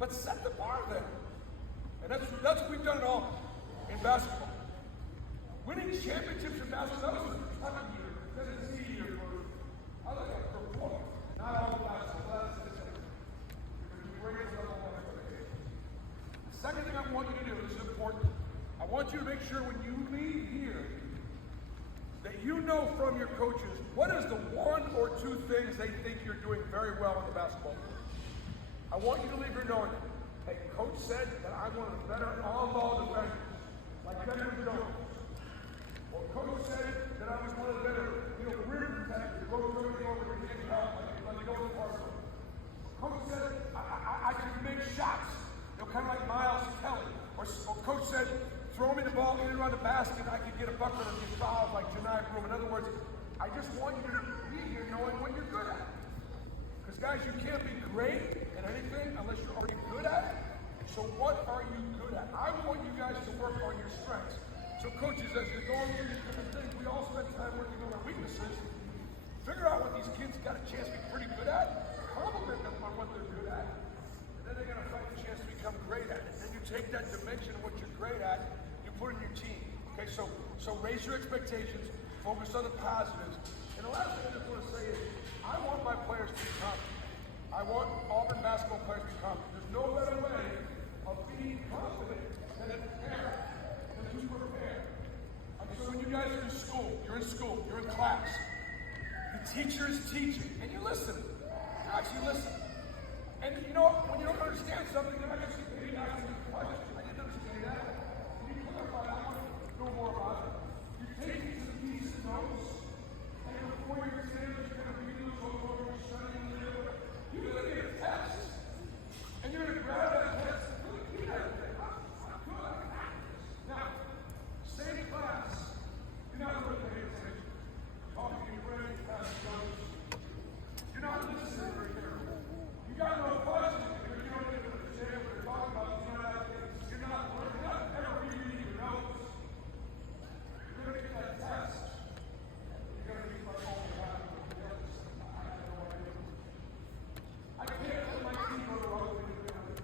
but set the bar there. And that's what we've done it all in basketball. Winning championships in basketball, that was a tough year, Tennessee year for, I like that for four. Not all basketball, that's the same. The second thing I want you to do, this is important, I want you to make sure when you leave here that you know from your coaches what is the one or two things they think you're doing very well in the basketball court. I want you to leave here knowing, hey, coach said that I'm one of the better on-ball defenders, like Denver Jones. Or coach said that I was one of the better, rim protectors, go everything over and get help, like go to Barcelona. Coach said I can make shots, kind of like Miles Kelly. Or coach said, throw me the ball in and around the basket, I could get a bucket of these fouls like Janai Broom. In other words, I just want you to be here knowing what you're good at. Because guys, you can't be great at anything unless you're already good at it. So what are you good at? I want you guys to work on your strengths. So coaches, as you're going through these different things, we all spend time working on our weaknesses. Figure out what these kids got a chance to be pretty good at, compliment them on what they're good at, and then they're going to find a chance to become great at it. Then you take that dimension of what you're great at, you put it in your team. Okay, so raise your expectations, focus on the positives. And the last thing I just want to say is, I want my players to be confident. I want Auburn basketball players to be confident. There's no better way of being confident than prepare, than to prepare. So when you guys are in school, you're in class, the teacher is teaching, and you're listening. You're actually listening. And you know what? When you don't understand something, you're not just maybe asking a question. I didn't understand that. Can you clarify that? I want to know more about it. You're taking some pieces of notes, and before your exam, you're going to read those over, you're studying a little bit. You're going to get a test, and you're going to grab that test and really do that thing. I'm good. I can act this. Now, same class, you're not really paying attention. Talking to your friends, passing notes. You're not listening very carefully. You got no questions because you don't even understand what they're talking about. You're not ever reading your notes. You're going to get that test. You're going to be like, oh my God, I have no idea. I can't let my team go to wrong thing to do.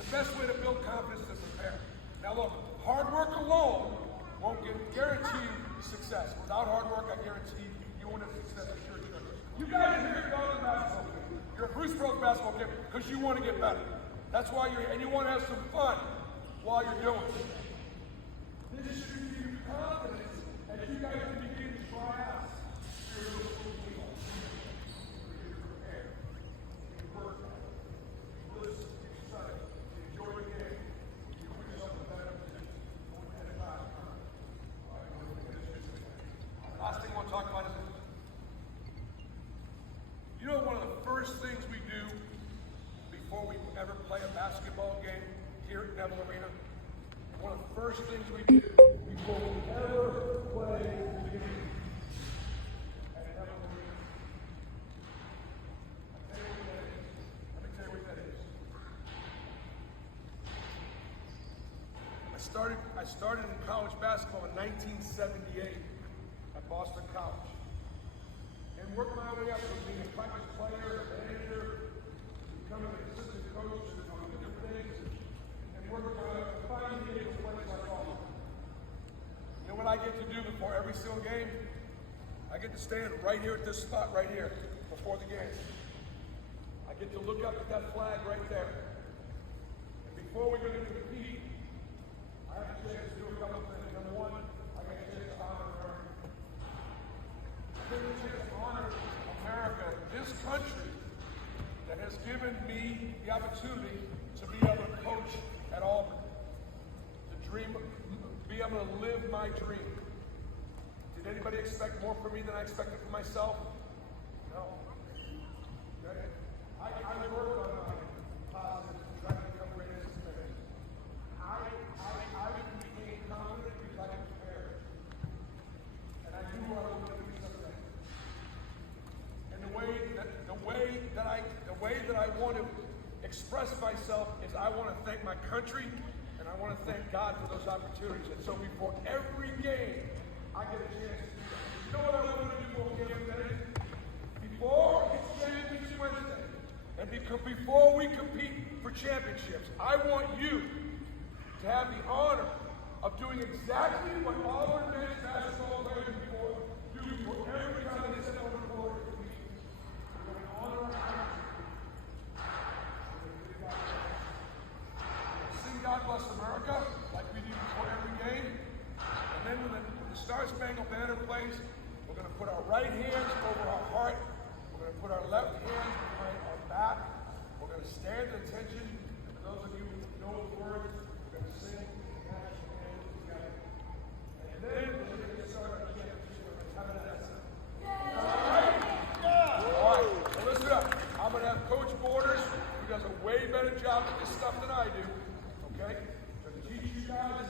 The best way to build confidence is to prepare. Now look, hard work alone won't guarantee you success. Without hard work, I guarantee you won't have success for sure. You guys are here to go to the basketball game. You're at Bruce Bro's basketball game because you want to get better. That's why you're here, and you want to have some fun while you're doing it. This should give you confidence as you guys are beginning to try out your little school team. You're prepared. You work on it. You listen. You study. You enjoy the game. You put yourself in a better position. One at a time. All right, we're going to finish this. Last thing I want to talk about is this. You know, one of the first things we do before we ever play a basketball game here at Neville Arena, one of the first things we do before we ever play a game at Neville Arena, let me tell you what that is. I started in college basketball in 1978 at Boston College. And worked my way up from being a practice player, a manager, becoming an assistant coach, and doing different things, and worked finally getting to places like Auburn. You know what I get to do before every single game? I get to stand right here at this spot right here before the game. I get to look up at that flag right there. And before we begin to compete, I have a chance to do a couple things. Number one, I get a chance to honor America. I get a chance to honor America, this country that has given me the opportunity to be able to coach at Auburn, to be able to live my dream. Did anybody expect more from me than I expected from myself? No. Okay? I worked on my positives and tried to become great as a man. I became confident because I was prepared. And I knew I was going to be something. And the way that I want to express myself is I want to thank my country and I want to thank God for those opportunities. And so before every game, I get a chance to do that. You know what I want to do before game day? Before it's Championship Wednesday, and championships. I want you to have the honor of doing exactly what Auburn men's basketball players before do for every time they step on the court to compete. We're going to honor our country. Sing God Bless America like we do before every game. And then when the Star Spangled Banner plays, we're going to put our right hands over our heart. We're going to put our left hands behind our back. We're going to stand at attention. And for those of you who know the words, we're going to sing the national anthem together. And then we're going to get started on championship. We're going to have it at that. All right? Yeah. All right. Well, listen up. I'm going to have Coach Borders, who does a way better job at this stuff than I do. Okay? Going to teach you guys